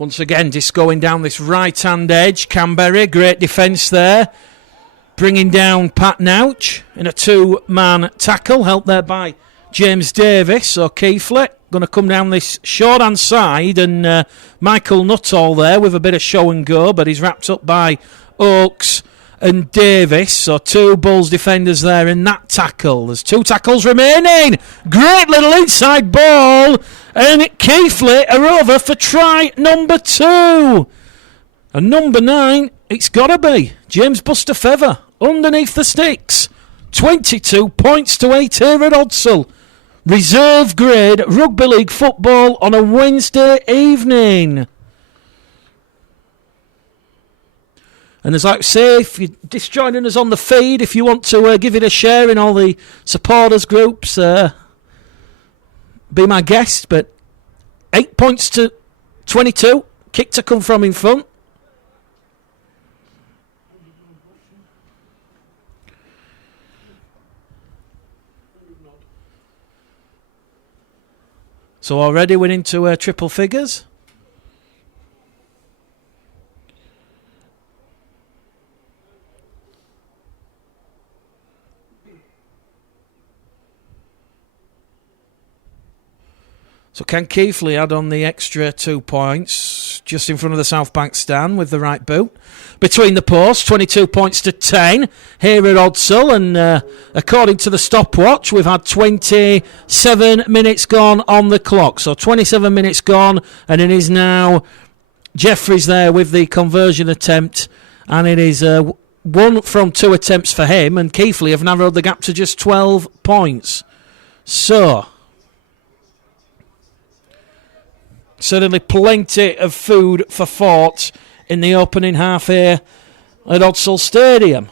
Once again, just going down this right-hand edge. Canberra, great defence there. Bringing down Pat Nouch in a two-man tackle, helped there by James Davis. So Keighley going to come down this short-hand side, and Michael Nuttall there with a bit of show and go, but he's wrapped up by Oakes and Davis. So two Bulls defenders there in that tackle. There's two tackles remaining. Great little inside ball, and Keighley are over for try number 2. And number 9, it's got to be James Buster Feather underneath the sticks. 22 points to 8 here at Odsal. Reserve grade rugby league football on a Wednesday evening. And as I say, if you're just joining us on the feed, if you want to give it a share in all the supporters groups, be my guest. But 8 points to 22. Kick to come from in front. So already we're into triple figures. So can Keighley add on the extra 2 points? Cougars, just in front of the South Bank stand with the right boot. Between the posts, 22 points to 10 here at Odsal. And according to the stopwatch, we've had 27 minutes gone on the clock. So 27 minutes gone, and it is now Jeffries there with the conversion attempt. And it is 1 from 2 attempts for him. And Keighley have narrowed the gap to just 12 points. So certainly plenty of food for thought in the opening half here at Odsal Stadium.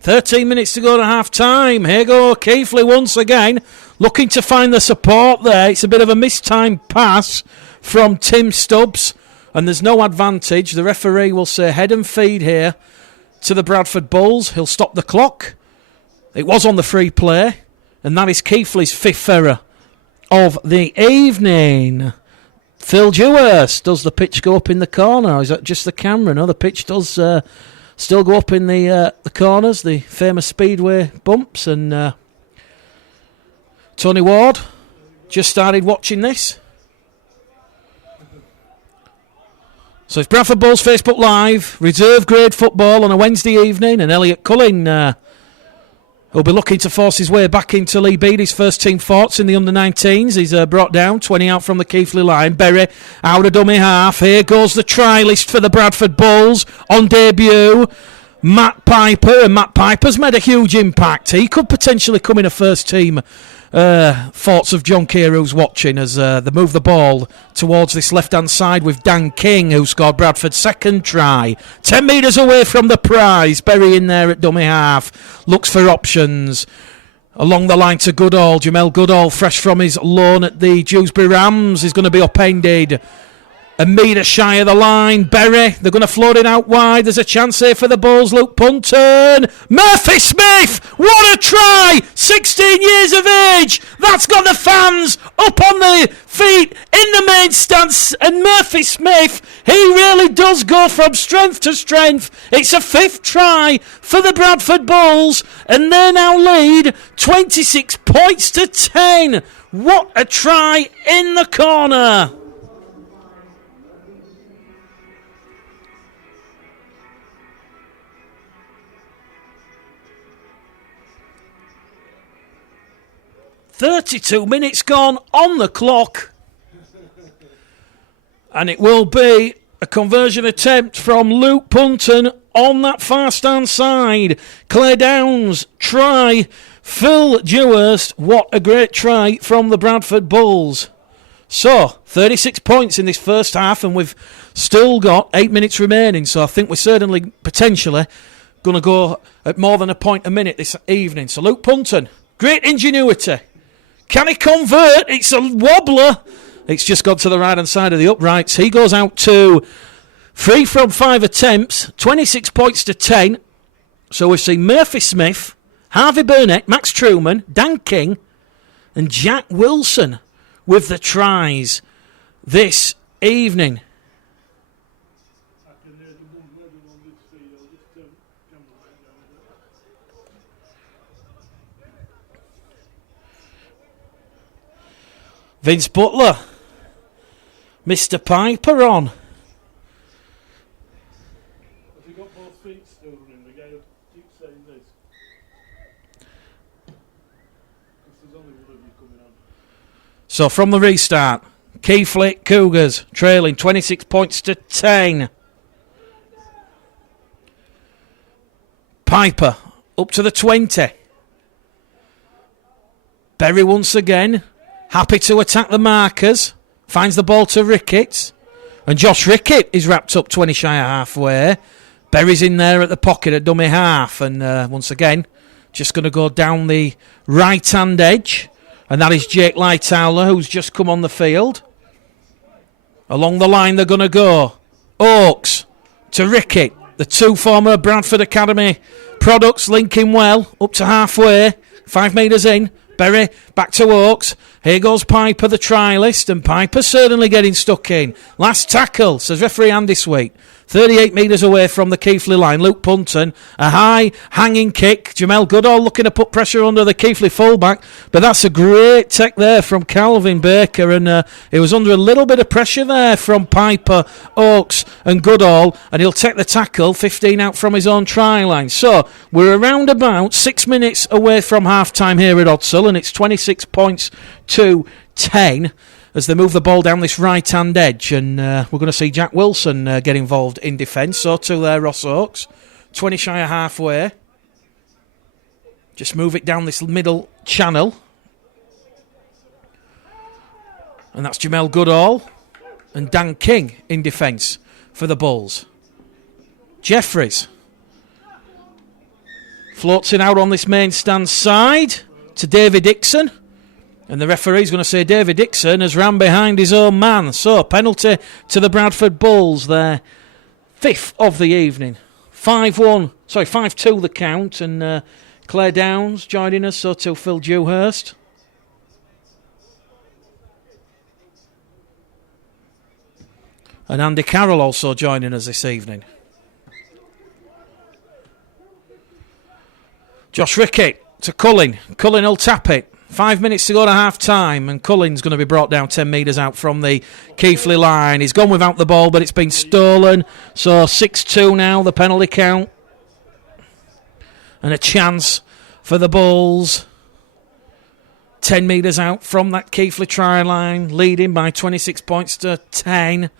13 minutes to go to half time. Here go Keighley once again, looking to find the support there. It's a bit of a mistimed pass from Tim Stubbs, and there's no advantage. The referee will say head and feed here to the Bradford Bulls. He'll stop the clock. It was on the free play, and that is Keighley's 5th error of the evening. Phil Dewhurst, does the pitch go up in the corner, or is that just the camera? No, the pitch does still go up in the corners, the famous Speedway bumps. And Tony Ward just started watching this. So it's Bradford Bulls Facebook Live, reserve grade football on a Wednesday evening, and Elliot Cullen he'll be looking to force his way back into Lee Beattie's first team thoughts in the under-19s. He's brought down 20 out from the Keighley line. Berry out of dummy half. Here goes the try list for the Bradford Bulls on debut. Matt Piper, and Matt Piper's made a huge impact. He could potentially come in a first team. Thoughts of John Keir, who's watching, as they move the ball towards this left-hand side with Dan King, who scored Bradford's second try. 10 metres away from the prize. Berry in there at dummy half. Looks for options. Along the line to Goodall. Jamel Goodall, fresh from his loan at the Dewsbury Rams, is going to be upended. A metre shy of the line. Berry, they're going to float it out wide. There's a chance here for the Bulls. Luke Punton. Murphy Smith! What a try! 16 years of age! That's got the fans up on the feet in the main stance. And Murphy Smith, he really does go from strength to strength. It's a 5th try for the Bradford Bulls, and they now lead 26 points to 10. What a try in the corner! "32 minutes gone on the clock." And it will be a conversion attempt from Luke Punton on that far stand side. Clay Downs try. Phil Dewhurst, what a great try from the Bradford Bulls. So, 36 points in this first half, and we've still got 8 minutes remaining. So I think we're certainly potentially going to go at more than a point a minute this evening. So Luke Punton, great ingenuity. Can he convert? It's a wobbler. It's just gone to the right-hand side of the uprights. He goes out to 3 from 5 attempts, 26 points to 10. So we've seen Murphy Smith, Harvey Burnett, Max Truman, Dan King, and Jack Wilson with the tries this evening. Vince Butler, Mr. Piper on. Has he got both feet still in the guy who keeps saying this? There's only one of you coming on. So from the restart, Keighley Cougars trailing 26 points to 10. Piper up to the 20. Berry once again. Happy to attack the markers. Finds the ball to Ricketts. And Josh Rickett is wrapped up 20 shy of halfway. Berry's in there at the pocket at dummy half. And once again, just going to go down the right-hand edge. And that is Jake Lightowler, who's just come on the field. Along the line they're going to go. Oakes to Rickett. The 2 former Bradford Academy products linking well. Up to halfway. 5 metres in. Berry back to Oakes. Here goes Piper, the trialist, and Piper certainly getting stuck in. Last tackle, says referee Andy Sweet. 38 metres away from the Keighley line. Luke Punton, a high hanging kick. Jamel Goodall looking to put pressure under the Keighley fullback, but that's a great tech there from Calvin Baker, and he was under a little bit of pressure there from Piper, Oakes and Goodall, and he'll take the tackle 15 out from his own try line. So we're around about 6 minutes away from half time here at Odsal, and it's 26 points to 10 as they move the ball down this right hand edge, and we're going to see Jack Wilson get involved in defence. So too there Ross Oakes, 20 shy of halfway. Just move it down this middle channel, and that's Jamel Goodall and Dan King in defence for the Bulls. Jeffries floats it out on this main stand side to David Dixon. And the referee's going to say David Dixon has ran behind his own man. So, penalty to the Bradford Bulls, their 5th of the evening. 5-2 the count. And Claire Downs joining us, so too Phil Dewhurst. And Andy Carroll also joining us this evening. Josh Rickett to Cullen. Cullen will tap it. 5 minutes to go to half time, and Cullen's going to be brought down 10 metres out from the Keighley line. He's gone without the ball, but it's been stolen. So 6-2 now, the penalty count. And a chance for the Bulls. 10 metres out from that Keighley try line, leading by 26 points to 10.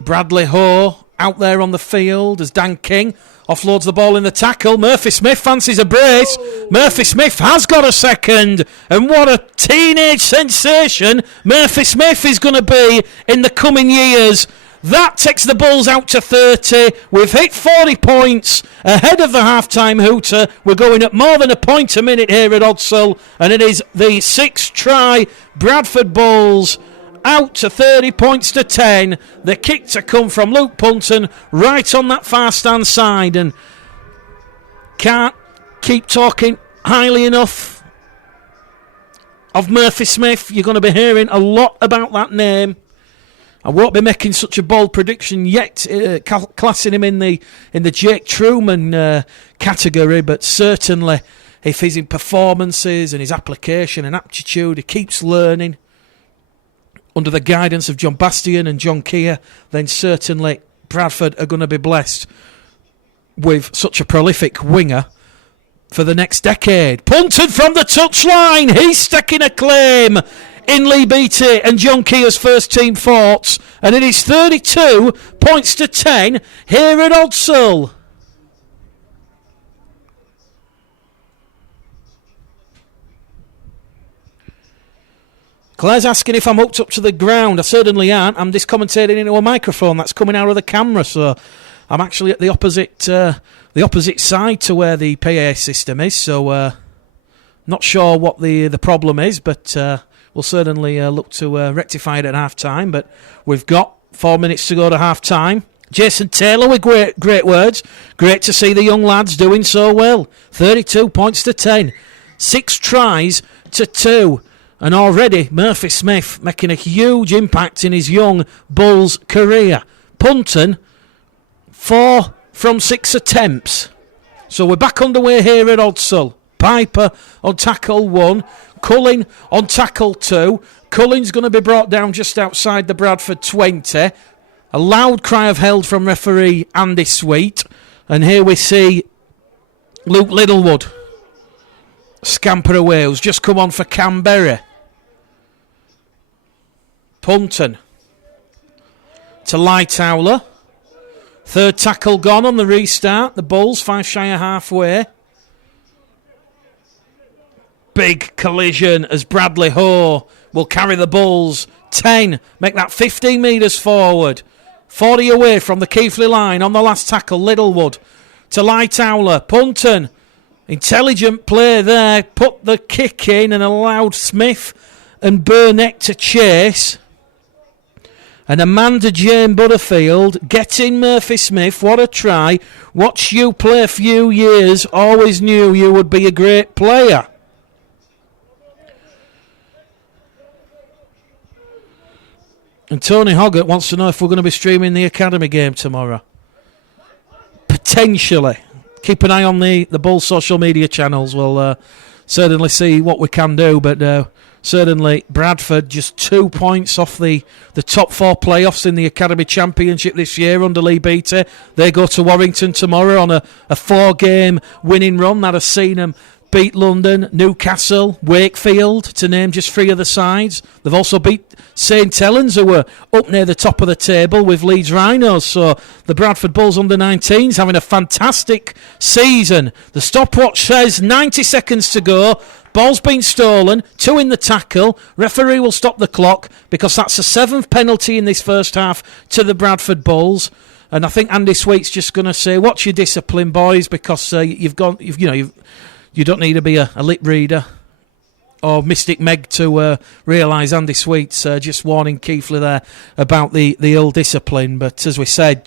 Bradley Ho out there on the field as Dan King offloads the ball in the tackle. Murphy Smith fancies a brace. Murphy Smith has got a second. And what a teenage sensation Murphy Smith is going to be in the coming years. That takes the Bulls out to 30. We've hit 40 points ahead of the half-time hooter. We're going at more than a point a minute here at Odsal. And it is the 6-try Bradford Bulls out to 30 points to 10. The kick to come from Luke Punton right on that far stand side, and can't keep talking highly enough of Murphy Smith. You're going to be hearing a lot about that name. I won't be making such a bold prediction yet, classing him in the Jake Truman category, but certainly if he's in performances and his application and aptitude, he keeps learning under the guidance of John Bastian and John Keir, then certainly Bradford are going to be blessed with such a prolific winger for the next decade. Punted from the touchline. He's sticking a claim in Lee Beattie and John Keir's first team thoughts. And it is 32 points to 10 here at Odsal. Claire's asking if I'm hooked up to the ground. I certainly aren't. I'm just commentating into a microphone that's coming out of the camera, so I'm actually at the opposite side to where the PA system is. So not sure what the problem is, but we'll certainly look to rectify it at half time. But we've got 4 minutes to go to half time. Jason Taylor with great words. Great to see the young lads doing so well. 32 points to 10. 6 tries to 2. And already Murphy Smith making a huge impact in his young Bulls career. Punton, 4 from 6 attempts. So we're back underway here at Odsal. Piper on tackle 1. Cullen on tackle 2. Cullen's going to be brought down just outside the Bradford 20. A loud cry of held from referee Andy Sweet. And here we see Luke Littlewood scamper away, who's just come on for Canberra. Punton to Lightowler. Third tackle gone on the restart. The Bulls 5 shy of halfway. Big collision as Bradley Ho will carry the Bulls 10. Make that 15 metres forward. 40 away from the Keighley line on the last tackle. Littlewood to Lightowler. Punton. Intelligent play there. Put the kick in and allowed Smith and Burnett to chase. And Amanda Jane Butterfield getting Murphy Smith. What a try. Watched you play a few years. Always knew you would be a great player. And Tony Hoggart wants to know if we're going to be streaming the Academy game tomorrow. Potentially. Keep an eye on the Bulls social media channels. We'll certainly see what we can do, but certainly Bradford just 2 points off the top 4 playoffs in the Academy Championship this year under Lee Beattie. They go to Warrington tomorrow on a 4-game winning run that has seen them beat London, Newcastle, Wakefield, to name just 3 of the sides. They've also beat St Helens, who were up near the top of the table with Leeds Rhinos. So the Bradford Bulls under-19s having a fantastic season. The stopwatch says 90 seconds to go. Ball's been stolen, 2 in the tackle. Referee will stop the clock because that's the 7th penalty in this first half to the Bradford Bulls. And I think Andy Sweet's just going to say, "Watch your discipline, boys," because you don't need to be a lip reader or Mystic Meg to realise Andy Sweet's just warning Keighley there about the ill discipline. But as we said,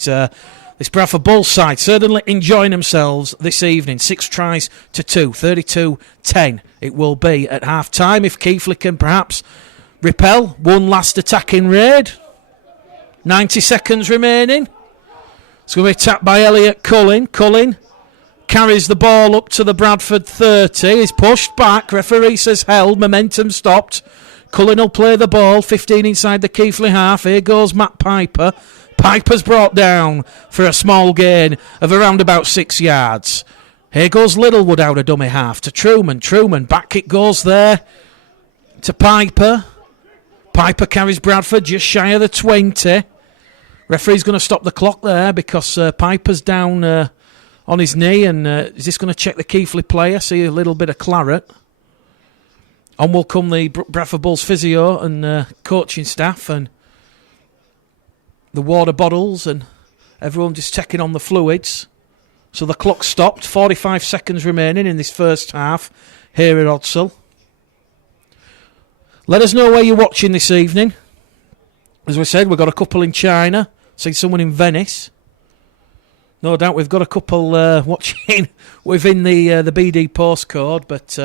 this Bradford Bulls side certainly enjoying themselves this evening. 6 tries to 2, 32-10 it will be at half-time if Keighley can perhaps repel one last attacking raid. 90 seconds remaining. It's going to be tapped by Elliot Cullen. Cullen carries the ball up to the Bradford 30. He's pushed back. Referee says held. Momentum stopped. Cullen will play the ball. 15 inside the Keighley half. Here goes Matt Piper. Piper's brought down for a small gain of around about 6 yards. Here goes Littlewood out of dummy half to Truman. Truman, back it goes there to Piper. Piper carries Bradford just shy of the 20. Referee's going to stop the clock there because Piper's down on his knee, and is this going to check the Keighley player? See a little bit of claret. On will come the Bradford Bulls physio and coaching staff and the water bottles and everyone just checking on the fluids. So the clock stopped. 45 seconds remaining in this first half here at Odsal. Let us know where you're watching this evening. As we said, we've got a couple in China. Seen someone in Venice. No doubt we've got a couple watching within the BD postcode, but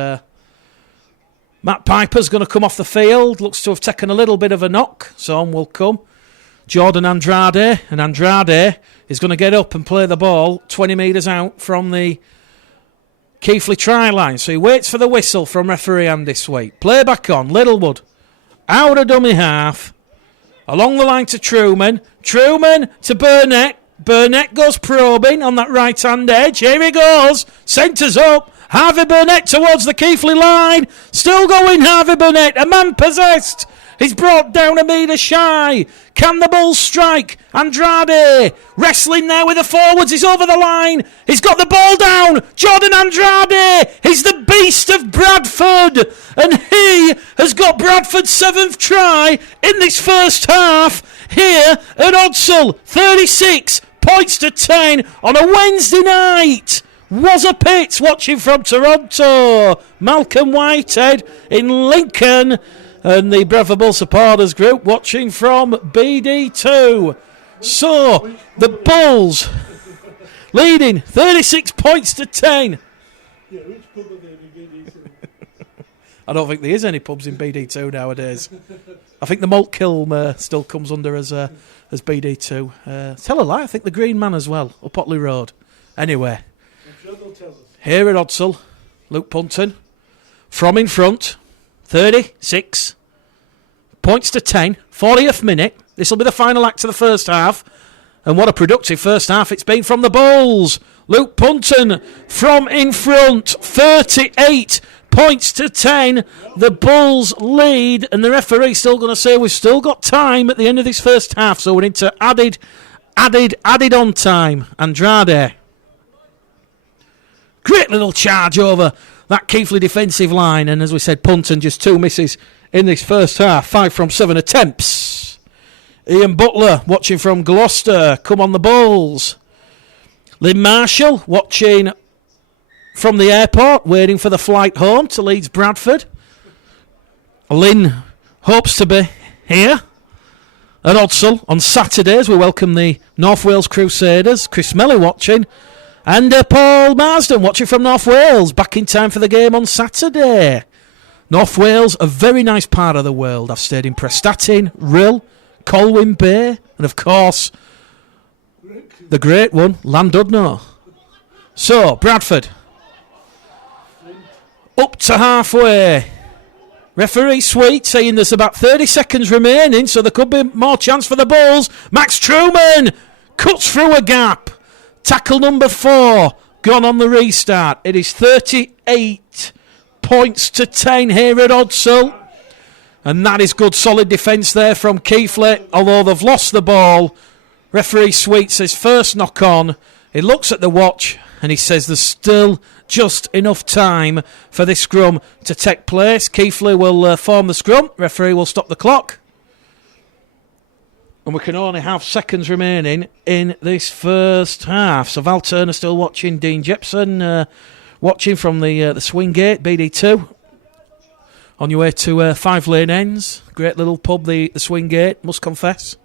Matt Piper's going to come off the field. Looks to have taken a little bit of a knock, so on will come Jordan Andrade, and Andrade is going to get up and play the ball 20 metres out from the Keighley try line. So he waits for the whistle from referee Andy Sweet. Play back on, Littlewood out of dummy half, along the line to Truman. Truman to Burnett. Burnett goes probing on that right-hand edge. Here he goes. Centres up. Harvey Burnett towards the Keighley line. Still going Harvey Burnett. A man possessed. He's brought down a metre shy. Can the Bulls strike? Andrade wrestling there with the forwards. He's over the line. He's got the ball down. Jordan Andrade. He's the beast of Bradford. And he has got Bradford's 7th try in this first half here at Odsal. 36 points to 10 on a Wednesday night. Was a Pitts watching from Toronto. Malcolm Whitehead in Lincoln. And the Bradford Bull supporters group watching from BD2. So, the Bulls leading 36 points to 10. Yeah, which pub are they in BD2? I don't think there is any pubs in BD2 nowadays. I think the Malt Kiln still comes under as BD2. Tell a lie, I think the Green Man as well, up Otley Road. Anyway, I'm sure they'll tell us. here at Odsal, Luke Punton from in front. 36 points to 10, 40th minute. This will be the final act of the first half. And what a productive first half it's been from the Bulls. Luke Punton from in front, 38 points to 10. The Bulls lead, and the referee still going to say we've still got time at the end of this first half, so we're into added on time. Andrade. Great little charge over that Keighley defensive line, and as we said, Punton just 2 misses in this first half, 5 from 7 attempts. Ian Butler watching from Gloucester, come on the Bulls. Lynn Marshall watching from the airport, waiting for the flight home to Leeds Bradford. Lynn hopes to be here at Odsal on Saturdays. We welcome the North Wales Crusaders. Chris Melly watching. And Paul Marsden watching from North Wales, back in time for the game on Saturday. North Wales, a very nice part of the world. I've stayed in Prestatyn, Rhyl, Colwyn Bay, and of course, the great one, Landudno. So, Bradford, up to halfway. Referee Sweet saying there's about 30 seconds remaining, so there could be more chance for the Bulls. Max Truman cuts through a gap. Tackle number 4 gone on the restart. It is 38 points to 10 here at Odsal. And that is good, solid defence there from Keighley, although they've lost the ball. Referee Sweet says first knock on. He looks at the watch and he says there's still just enough time for this scrum to take place. Keighley will form the scrum. Referee will stop the clock. And we can only have seconds remaining in this first half. So Val Turner still watching. Dean Jepson watching from the swing gate, BD2. On your way to 5 Lane Ends. Great little pub, the swing gate, must confess.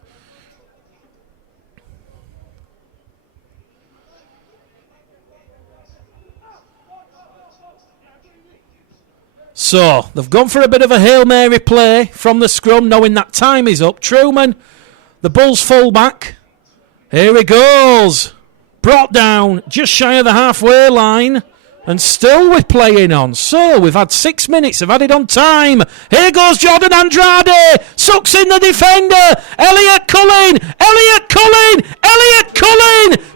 So, they've gone for a bit of a Hail Mary play from the scrum, knowing that time is up. Truman, the Bulls fullback. Here he goes. Brought down just shy of the halfway line. And still we're playing on. So we've had 6 minutes of added on time. Here goes Jordan Andrade. Sucks in the defender. Elliot Cullen.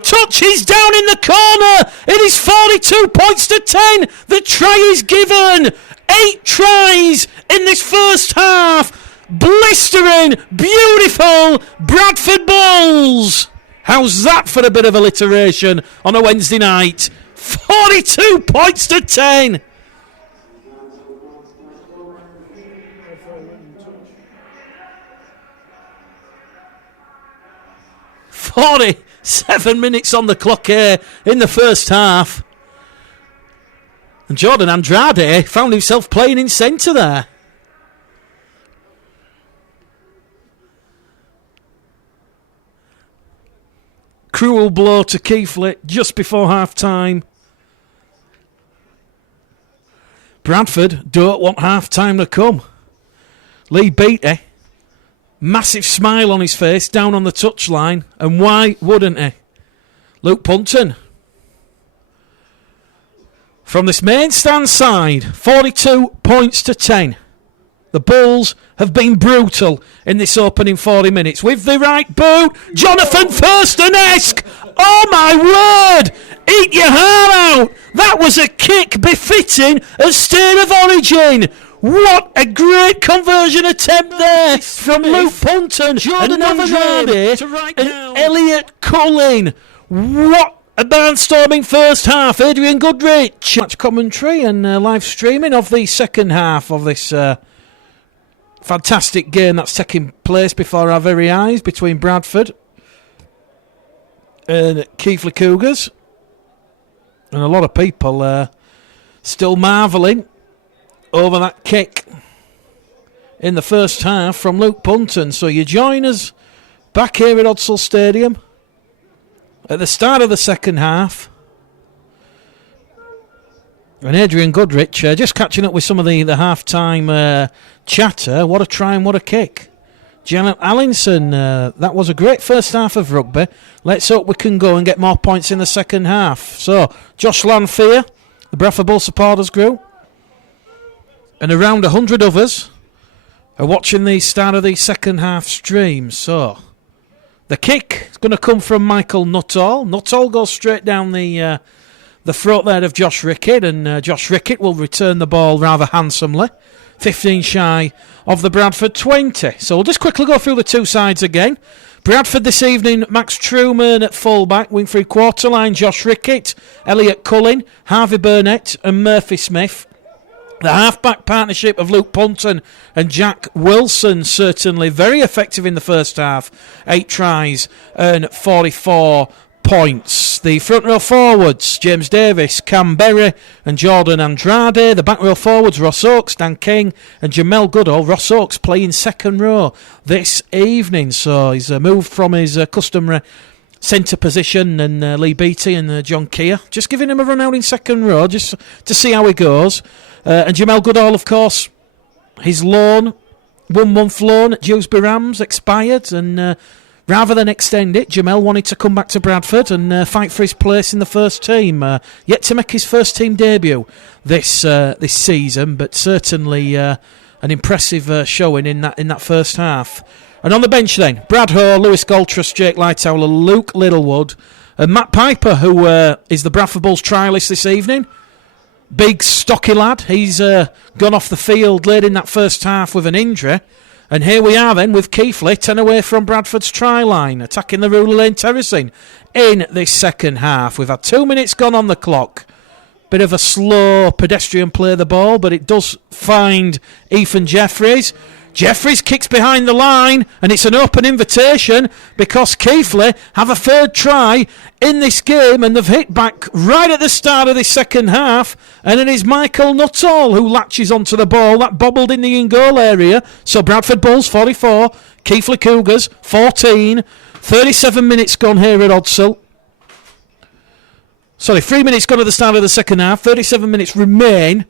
Touches down in the corner. It is 42 points to 10. The try is given. 8 tries in this first half. Blistering, beautiful Bradford Bulls. How's that for a bit of alliteration on a Wednesday night? 42 points to 10. "47 minutes on the clock here in the first half. And Jordan Andrade found himself playing in centre there. Cruel blow to Keighley just before half-time. Bradford don't want half-time to come. Lee Beattie, massive smile on his face, down on the touchline, and why wouldn't he? Luke Punton. From this main stand side, 42 points to 10. The Bulls have been brutal in this opening 40 minutes. With the right boot, Jonathan Thurston-esque. Oh my word! Eat your heart out! That was a kick befitting a state of origin. What a great conversion attempt there from Luke Punton, Jordan Andrade and Elliot Cullen. What a barnstorming first half. Adrian Goodrich. Match commentary and live streaming of the second half of this fantastic game that's taking place before our very eyes between Bradford and Keighley Cougars. And a lot of people still marvelling over that kick in the first half from Luke Punton. So you join us back here at Odsal Stadium at the start of the second half. And Adrian Goodrich just catching up with some of the half-time chatter. What a try and what a kick. Janet Allinson, that was a great first half of rugby. Let's hope we can go and get more points in the second half. So, Josh Lanfear, the Bradford Bull supporters group, and around 100 others are watching the start of the second half stream. So, the kick is going to come from Michael Nuttall. Nuttall goes straight down the throat there of Josh Rickett, and Josh Rickett will return the ball rather handsomely. 15 shy of the Bradford 20. So we'll just quickly go through the two sides again. Bradford this evening, Max Truman at fullback, wing through quarter line, Josh Rickett, Elliot Cullen, Harvey Burnett and Murphy Smith. The half-back partnership of Luke Punton and Jack Wilson, certainly very effective in the first half. 8 tries and 44 points. The front row forwards, James Davis, Cam Berry and Jordan Andrade. The back row forwards, Ross Oakes, Dan King and Jamel Goodall. Ross Oakes playing second row this evening, so he's moved from his customary centre position, and Lee Beattie and John Keir just giving him a run out in second row just to see how he goes. And Jamel Goodall, of course, his loan 1-month loan at Dewsbury Rams expired, and rather than extend it, Jamel wanted to come back to Bradford and fight for his place in the first team. Yet to make his first team debut this season, but certainly an impressive showing in that first half. And on the bench then, Brad Hoare, Lewis Goltrus, Jake Lightower, Luke Littlewood, and Matt Piper, who is the Bradford Bulls trialist this evening. Big, stocky lad. He's gone off the field late in that first half with an injury. And here we are then with Keighley 10 away from Bradford's try line, attacking the Ruler Lane terracing in this second half. We've had 2 minutes gone on the clock. Bit of a slow pedestrian play the ball, but it does find Ethan Jeffries. Jeffries kicks behind the line, and it's an open invitation because Keighley have a third try in this game, and they've hit back right at the start of this second half, and it is Michael Nuttall who latches onto the ball. That bobbled in the in-goal area. So Bradford Bulls 44, Keighley Cougars 14, 37 minutes gone here at Odsal. 3 minutes gone at the start of the second half, 37 minutes remain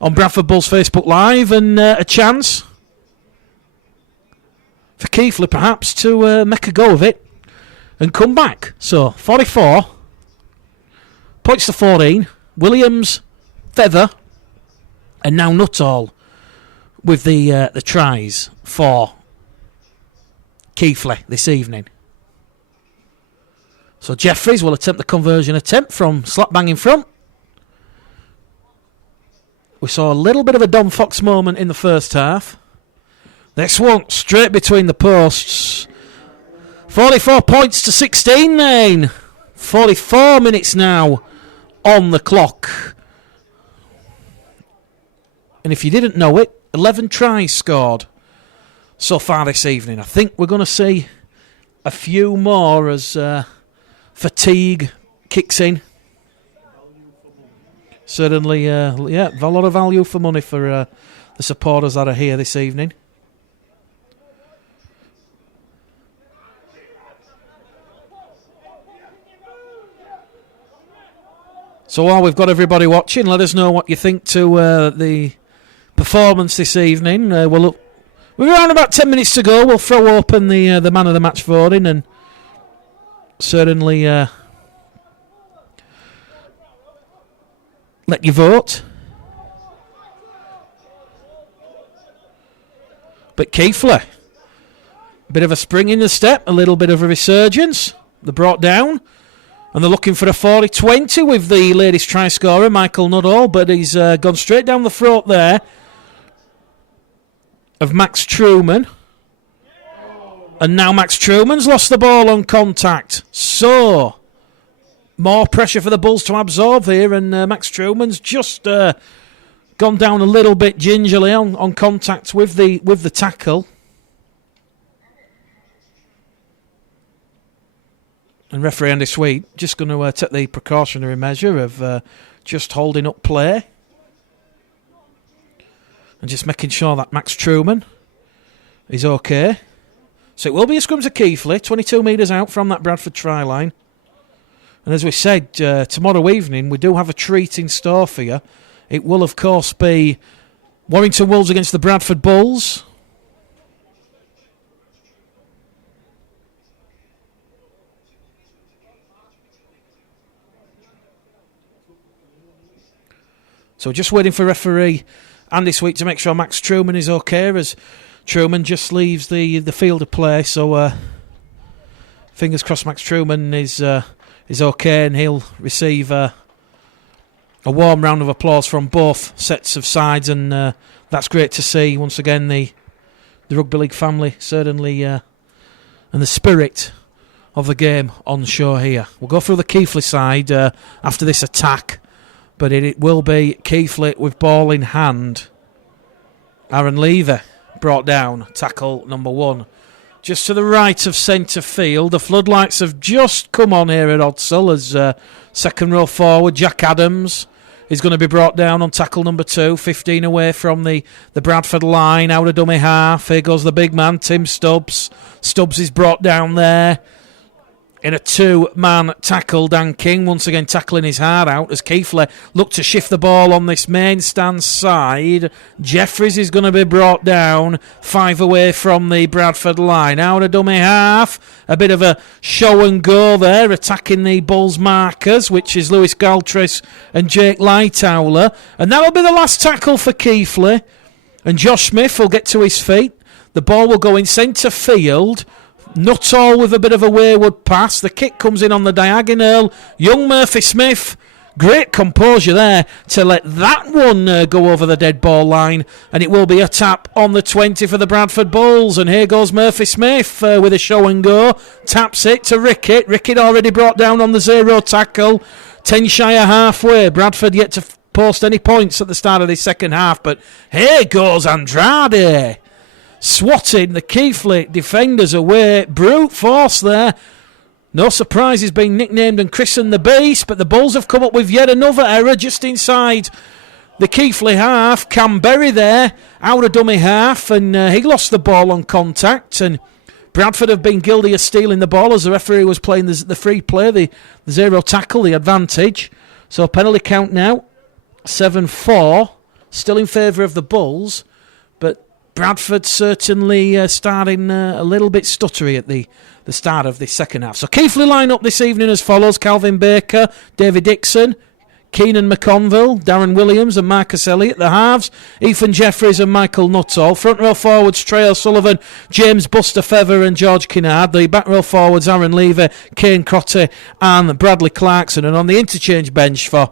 on Bradford Bulls Facebook Live, and a chance for Keighley perhaps to make a go of it and come back. So 44 points to 14. Williams, Feather, and now Nuttall with the tries for Keighley this evening. So Jeffries will attempt the conversion attempt from slap bang in front. We saw a little bit of a Don Fox moment in the first half. This one straight between the posts. 44 points to 16 then. 44 minutes now on the clock. And if you didn't know it, 11 tries scored so far this evening. I think we're going to see a few more as fatigue kicks in. Certainly, a lot of value for money for the supporters that are here this evening. So while we've got everybody watching, let us know what you think to the performance this evening. We're around about 10 minutes to go. We'll throw open the man of the match voting, and certainly let you vote. But Keighley, bit of a spring in the step, a little bit of a resurgence. They're brought down, and they're looking for a 40-20 with the ladies' try scorer, Michael Nuttall, but he's gone straight down the throat there of Max Truman. And now Max Truman's lost the ball on contact. So more pressure for the Bulls to absorb here, and Max Truman's just gone down a little bit gingerly on contact with the tackle. And referee Andy Sweet just going to take the precautionary measure of just holding up play and just making sure that Max Truman is okay. So it will be a scrum to Keighley, 22 metres out from that Bradford try line. And as we said, tomorrow evening we do have a treat in store for you. It will, of course, be Warrington Wolves against the Bradford Bulls. So just waiting for referee Andy Sweet to make sure Max Truman is okay, as Truman just leaves the field of play. So fingers crossed Max Truman is okay, and he'll receive a warm round of applause from both sets of sides, and that's great to see. Once again, the Rugby League family certainly, and the spirit of the game on show here. We'll go through the Keighley side after this attack, but it will be Keighley with ball in hand. Aaron Lever brought down, tackle number 1. Just to the right of centre field. The floodlights have just come on here at Odsal as second row forward, Jack Adams, is going to be brought down on tackle number 2. 15 away from the Bradford line, out of dummy half. Here goes the big man, Tim Stubbs. Stubbs is brought down there. in a two-man tackle. Dan King once again tackling his heart out as Keighley look to shift the ball on this main stand side. Jeffries is going to be brought down 5 away from the Bradford line. Out of dummy half, a bit of a show and go there, attacking the Bulls markers, which is Lewis Galtris and Jake Lightowler. And that'll be the last tackle for Keighley. And Josh Smith will get to his feet. The ball will go in centre field. Nuttall with a bit of a wayward pass. The kick comes in on the diagonal. Young Murphy Smith, great composure there to let that one go over the dead ball line. And it will be a tap on the 20 for the Bradford Bulls. And here goes Murphy Smith with a show and go. Taps it to Rickett. Rickett already brought down on the 0 tackle. 10 shy of halfway. Bradford yet to post any points at the start of the second half. But here goes Andrade, swatting the Keighley defenders away. Brute force there. No surprise he's been nicknamed and christened the Beast, but the Bulls have come up with yet another error just inside the Keighley half. Canberry there, out of dummy half, and he lost the ball on contact, and Bradford have been guilty of stealing the ball as the referee was playing the free play, the 0 tackle, the advantage. So penalty count now, 7-4, still in favour of the Bulls, but Bradford certainly starting a little bit stuttery at the start of the second half. So Keighley line up this evening as follows: Calvin Baker, David Dixon, Keenan McConville, Darren Williams and Marcus Elliott. The halves, Ethan Jeffries and Michael Nuttall. Front row forwards, Trey O'Sullivan, James Buster Feather and George Kinnard. The back row forwards, Aaron Levy, Kane Crotty and Bradley Clarkson. And on the interchange bench for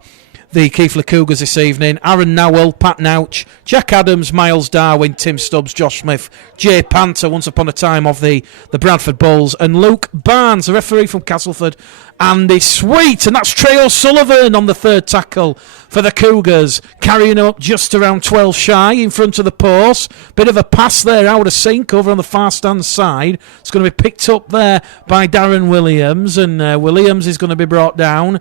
the Keighley Cougars this evening, Aaron Nowell, Pat Nouch, Jack Adams, Miles Darwin, Tim Stubbs, Josh Smith, Jay Panther, once upon a time of the Bradford Bulls, and Luke Barnes, the referee from Castleford, Andy Sweet. And that's Trey O'Sullivan on the 3rd tackle for the Cougars, carrying up just around 12 shy in front of the post. Bit of a pass there out of sync over on the far stand side. It's going to be picked up there by Darren Williams, and Williams is going to be brought down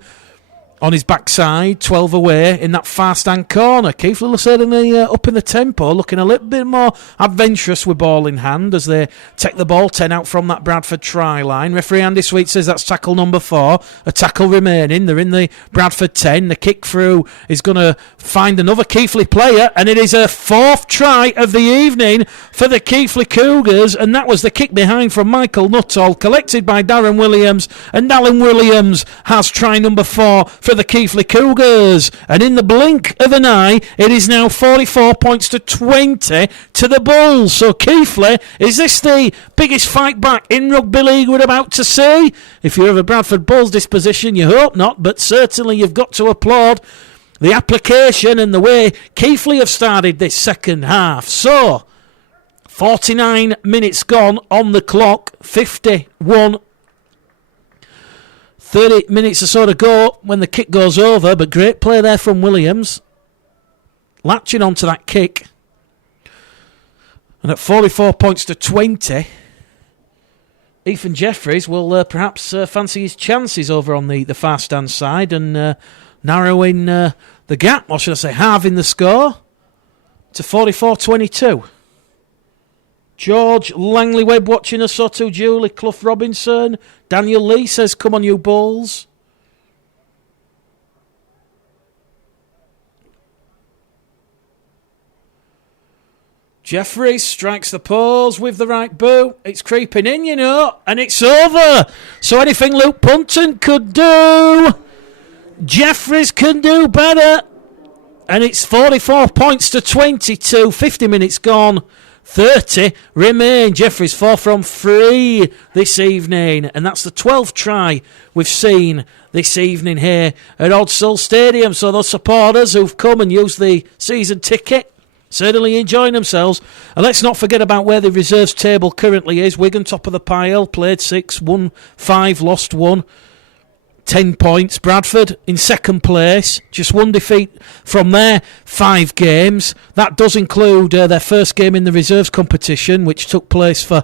on his backside, 12 away in that far stand corner. Keighley certainly up in the tempo, looking a little bit more adventurous with ball in hand as they take the ball 10 out from that Bradford try line. Referee Andy Sweet says that's tackle number 4. A tackle remaining. They're in the Bradford 10. The kick through is going to find another Keighley player, and it is a 4th try of the evening for the Keighley Cougars, and that was the kick behind from Michael Nuttall, collected by Darren Williams, and Darren Williams has try number 4 for the Keighley Cougars. And in the blink of an eye, it is now 44 points to 20 to the Bulls. So Keighley, is this the biggest fight back in rugby league we're about to see? If you're of a Bradford Bulls disposition, you hope not, but certainly you've got to applaud the application and the way Keighley have started this second half. So 49 minutes gone on the clock, 51 30 minutes or so to go when the kick goes over, but great play there from Williams, latching onto that kick. And at 44 points to 20, Ethan Jeffries will perhaps fancy his chances over on the far stand side and narrowing the gap, or should I say halving the score, to 44-22. George Langley Webb watching us, so too Julie Clough Robinson. Daniel Lee says, come on you Bulls. Jeffries strikes the pose with the right boot. It's creeping in, you know, and it's over. So anything Luke Punton could do, Jeffries can do better. And it's 44 points to 22, 50 minutes gone. 30 remain. Jeffries 4 from 3 this evening, and that's the 12th try we've seen this evening here at Odsal Stadium. So those supporters who've come and used the season ticket certainly enjoying themselves. And let's not forget about where the reserves table currently is. Wigan top of the pile, played 6, won 5, lost 1. 10 points. Bradford in second place, just 1 defeat from their 5 games. That does include their first game in the reserves competition, which took place for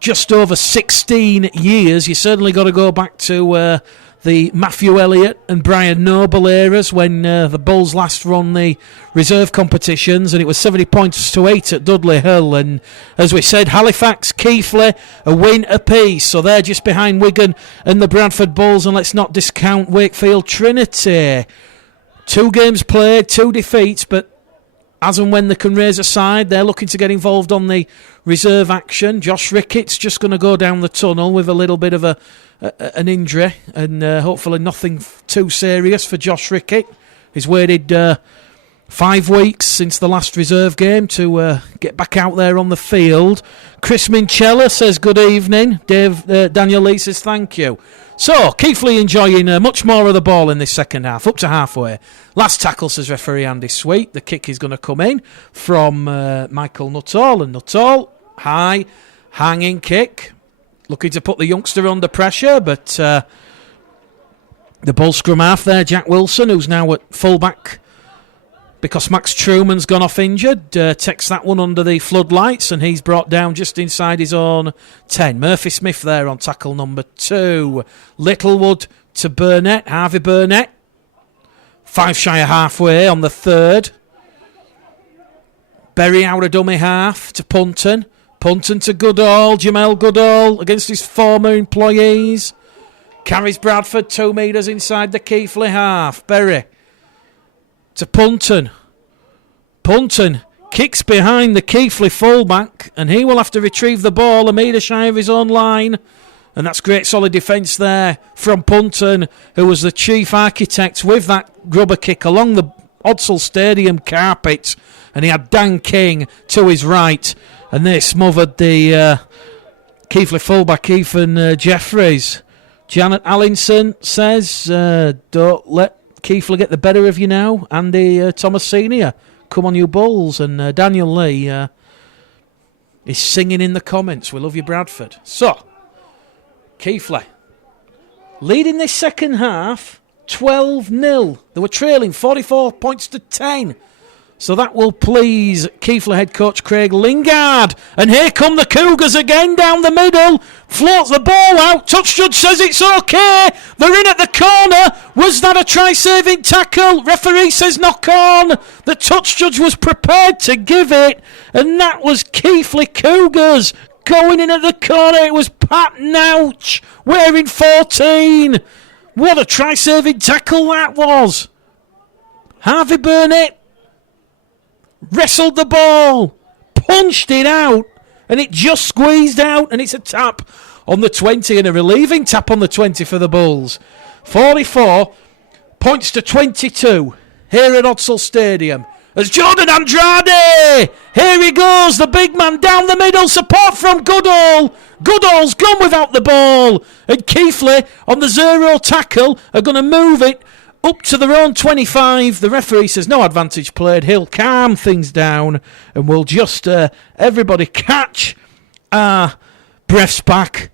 just over 16 years. You certainly got to go back to the Matthew Elliott and Brian Noble eras when the Bulls last run the reserve competitions, and it was 70 points to 8 at Dudley Hill. And as we said, Halifax, Keighley, a win apiece, so they're just behind Wigan and the Bradford Bulls. And let's not discount Wakefield Trinity. 2 games played, 2 defeats, but as and when they can raise a side, they're looking to get involved on the reserve action. Josh Ricketts just going to go down the tunnel with a little bit of an injury, and hopefully nothing too serious for Josh Rickett. He's waited 5 weeks since the last reserve game to get back out there on the field. Chris Minchella says good evening. Daniel Lee says thank you. So, Keighley enjoying much more of the ball in this second half, up to halfway. Last tackle, says referee Andy Sweet. The kick is going to come in from Michael Nuttall. And Nuttall, high, hanging kick. Looking to put the youngster under pressure, but the ball scrum half there, Jack Wilson, who's now at fullback because Max Truman's gone off injured, takes that one under the floodlights, and he's brought down just inside his own 10. Murphy Smith there on tackle number 2. Littlewood to Burnett, Harvey Burnett. 5 shy of halfway on the 3rd. Berry out of dummy half to Punton. Punton to Goodall, Jamel Goodall against his former employees. Carries Bradford 2 metres inside the Keighley half. Berry to Punton. Punton kicks behind the Keighley fullback, and he will have to retrieve the ball a metre shy of his own line. And that's great solid defence there from Punton, who was the chief architect with that grubber kick along the Odsal Stadium carpet. And he had Dan King to his right, and they smothered the Keighley fullback Ethan Jeffries. Janet Allinson says, don't let Keighley get the better of you now. Andy Thomas Senior, come on you Bulls. And Daniel Lee is singing in the comments, we love you Bradford. So, Keighley leading this second half 12-0. They were trailing 44 points to 10. So that will please Keighley head coach Craig Lingard. And here come the Cougars again down the middle. Floats the ball out. Touch judge says it's okay. They're in at the corner. Was that a try-saving tackle? Referee says knock on. The touch judge was prepared to give it. And that was Keighley Cougars going in at the corner. It was Pat Nouch wearing 14. What a try-saving tackle that was. Harvey Burnett wrestled the ball, punched it out, and it just squeezed out, and it's a tap on the 20 and a relieving tap on the 20 for the Bulls. 44 points to 22 here at Odsal Stadium. As Jordan Andrade, here he goes, the big man down the middle, support from Goodall. Goodall's gone without the ball, and Keighley on the 0 tackle are going to move it up to their own 25. The referee says no advantage played. He'll calm things down, and we'll just everybody catch our breaths back,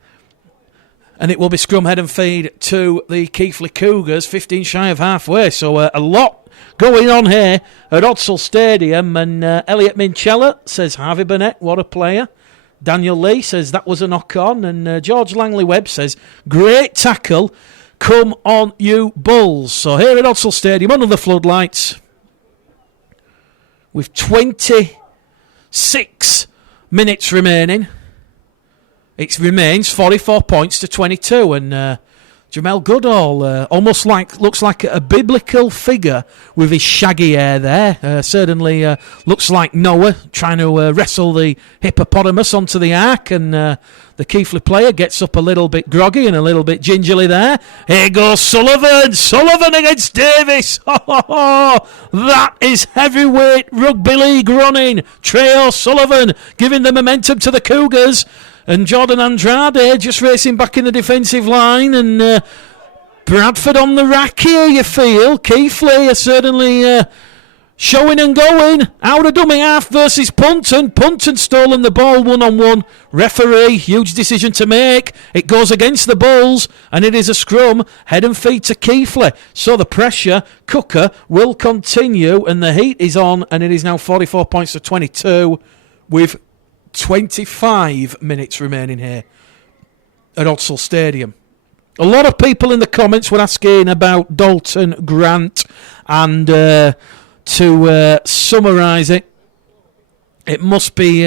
and it will be scrum head and feed to the Keighley Cougars, 15 shy of halfway. So a lot going on here at Odsal Stadium. And Elliot Minchella says Harvey Burnett, what a player. Daniel Lee says that was a knock on, and George Langley Webb says great tackle. Come on, you Bulls. So here at Odsal Stadium, under the floodlights, with 26 minutes remaining, it remains 44 points to 22. And Jamel Goodall almost looks like a biblical figure with his shaggy hair there. Certainly looks like Noah trying to wrestle the hippopotamus onto the ark. And the Keighley player gets up a little bit groggy and a little bit gingerly there. Here goes Sullivan. Sullivan against Davis. That is heavyweight rugby league running. Trey O'Sullivan giving the momentum to the Cougars. And Jordan Andrade just racing back in the defensive line. And Bradford on the rack here, you feel. Keighley are certainly showing and going. Out of dummy half versus Punton. Punton stolen the ball one-on-one. Referee, huge decision to make. It goes against the Bulls, and it is a scrum. Head and feet to Keighley. So the pressure cooker will continue, and the heat is on, and it is now 44 points to 22 with 25 minutes remaining here at Odsal Stadium. A lot of people in the comments were asking about Dalton Grant, and to summarise it, it must be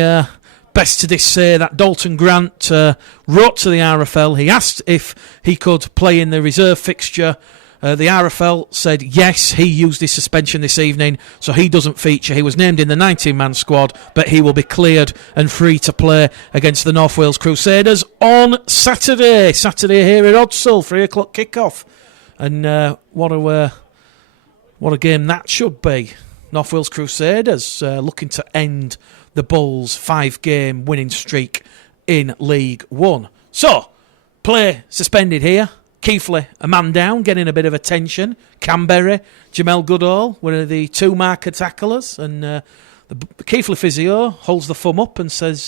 best to just say that Dalton Grant wrote to the RFL. He asked if he could play in the reserve fixture. The RFL said yes, he used his suspension this evening, so he doesn't feature. He was named in the 19-man squad, but he will be cleared and free to play against the North Wales Crusaders on Saturday. Saturday here at Odsal, 3 o'clock kickoff. And what a game that should be. North Wales Crusaders looking to end the Bulls' 5-game winning streak in League One. So, play suspended here. Keighley, a man down, getting a bit of attention. Canberra, Jamel Goodall, one of the 2 marker tacklers. And the Keighley physio holds the thumb up and says,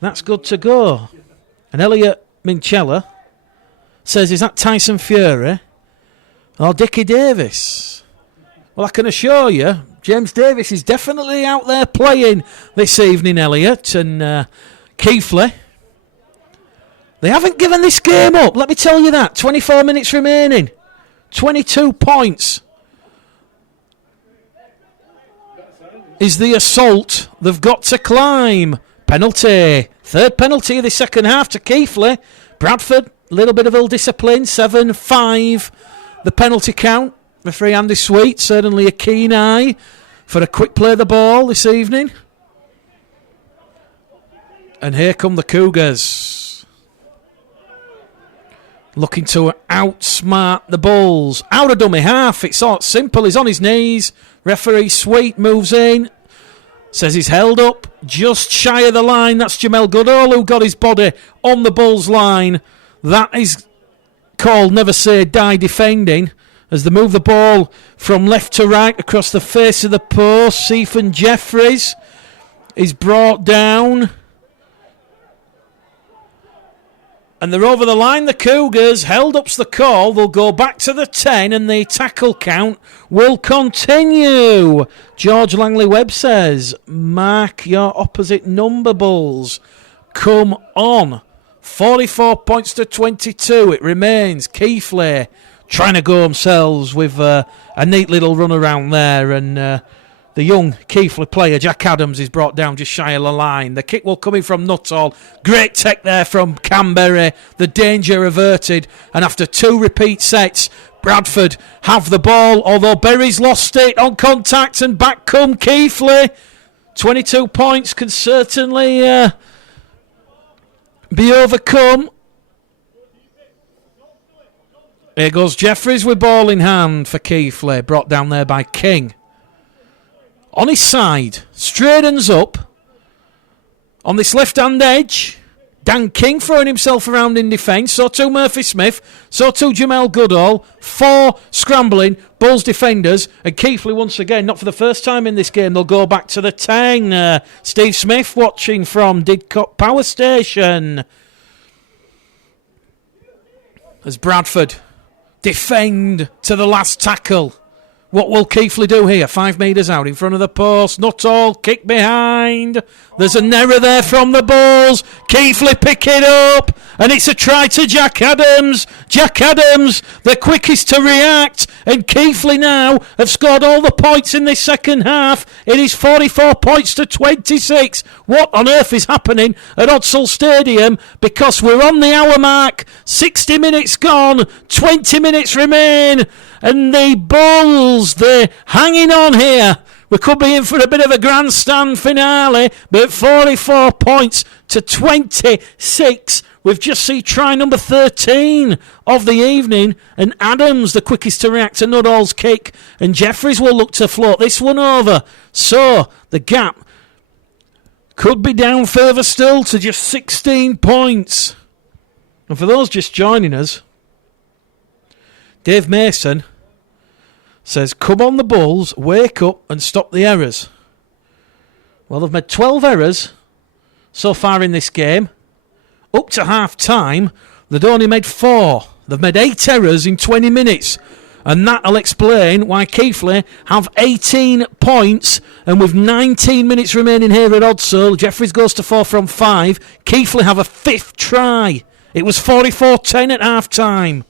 that's good to go. And Elliot Minchella says, is that Tyson Fury or Dickie Davis? Well, I can assure you, James Davis is definitely out there playing this evening, Elliot. And Keighley, they haven't given this game up, let me tell you that. 24 minutes remaining. 22 points is the assault they've got to climb. Penalty. 3rd penalty of the second half to Keighley. Bradford, a little bit of ill discipline. 7-5 the penalty count. Referee Andy Sweet, certainly a keen eye for a quick play of the ball this evening. And here come the Cougars, looking to outsmart the Bulls. Out of dummy half, it's all simple. He's on his knees. Referee Sweet moves in. Says he's held up just shy of the line. That's Jamel Goodall who got his body on the Bulls line. That is called never say die defending. As they move the ball from left to right across the face of the post. Stephen Jeffries is brought down. And they're over the line, the Cougars. Held up's the call. They'll go back to the 10 and the tackle count will continue. George Langley-Webb says, mark your opposite number, Bulls. Come on. 44 points to 22. It remains. Keighley trying to go themselves with a neat little run around there. And the young Keighley player, Jack Adams, is brought down just shy of the line. The kick will come in from Nuttall. Great tech there from Canberra. The danger averted. And after 2 repeat sets, Bradford have the ball, although Berry's lost it on contact, and back come Keighley. 22 points can certainly be overcome. Here goes Jeffries with ball in hand for Keighley, brought down there by King. On his side, straightens up on this left-hand edge. Dan King throwing himself around in defence. So too Murphy Smith. So too Jamel Goodall. 4 scrambling Bulls defenders. And Keighley once again, not for the first time in this game, they'll go back to the 10. Steve Smith watching from Didcot Power Station. As Bradford defend to the last tackle. What will Keighley do here? 5 metres out in front of the post. Nuttall, kick behind. There's an error there from the Bulls. Keighley pick it up. And it's a try to Jack Adams. Jack Adams, the quickest to react. And Keighley now have scored all the points in this second half. It is 44 points to 26. What on earth is happening at Odsal Stadium? Because we're on the hour mark. 60 minutes gone. 20 minutes remain. And the Bulls, they're hanging on here. We could be in for a bit of a grandstand finale, but 44 points to 26. We've just seen try number 13 of the evening, and Adams, the quickest to react to Nuttall's kick, and Jeffries will look to float this one over. So the gap could be down further still to just 16 points. And for those just joining us, Dave Mason says, come on the Bulls, wake up and stop the errors. Well, they've made 12 errors so far in this game. Up to half-time, they'd only made 4. They've made 8 errors in 20 minutes. And that'll explain why Keighley have 18 points. And with 19 minutes remaining here at Odsal, Jeffries goes to 4 from 5. Keighley have a 5th try It was 44-10 at half-time.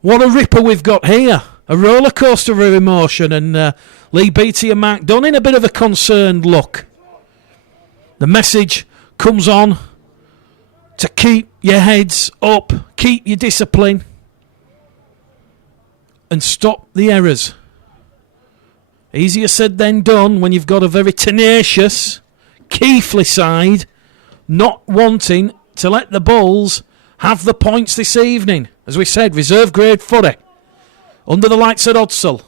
What a ripper we've got here. A roller coaster of emotion, and Lee Beattie and Mark Dunn in a bit of a concerned look. The message comes on to keep your heads up, keep your discipline, and stop the errors. Easier said than done when you've got a very tenacious Keighley side not wanting to let the Bulls have the points this evening. As we said, reserve grade footy. Under the lights at Odsal.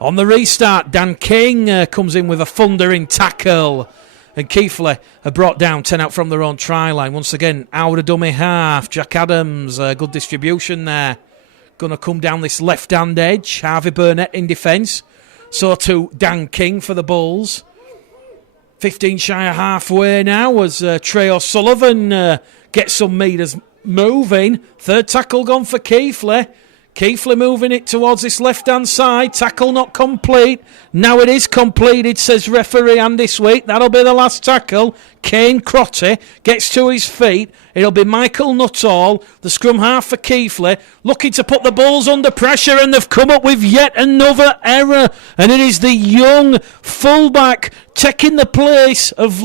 On the restart, Dan King comes in with a thundering tackle. And Keighley are brought down 10 out from their own try line. Once again, out of dummy half. Jack Adams, good distribution there. Going to come down this left-hand edge. Harvey Burnett in defence. So too Dan King for the Bulls. 15 shy of halfway now as Trey O'Sullivan gets some metres moving. Third tackle gone for Keighley. Keighley moving it towards this left-hand side. Tackle not complete. Now it is completed, says referee Andy Sweet. That'll be the last tackle. Kane Crotty gets to his feet. It'll be Michael Nuttall, the scrum half for Keighley, looking to put the Bulls under pressure, and they've come up with yet another error. And it is the young fullback taking the place of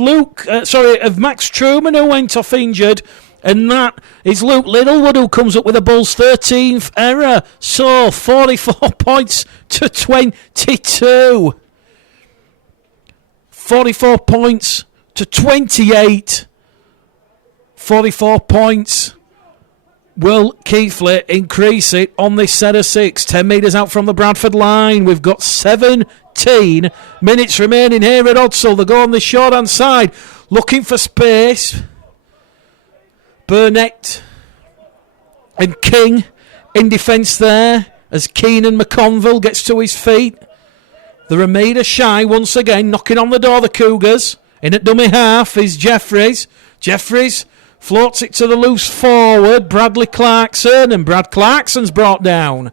Max Truman, who went off injured. And that is Luke Littlewood, who comes up with the Bulls' 13th error. So, 44 points to 22. 44 points to 28. 44 points. Will Keighley increase it on this set of 6? 10 metres out from the Bradford line. We've got 17 minutes remaining here at Odsal. They go on the short-hand side, looking for space. Burnett and King in defence there as Keenan McConville gets to his feet. They're a metre shy once again, knocking on the door, the Cougars. In at dummy half is Jeffries. Jeffries floats it to the loose forward, Bradley Clarkson, and Brad Clarkson's brought down.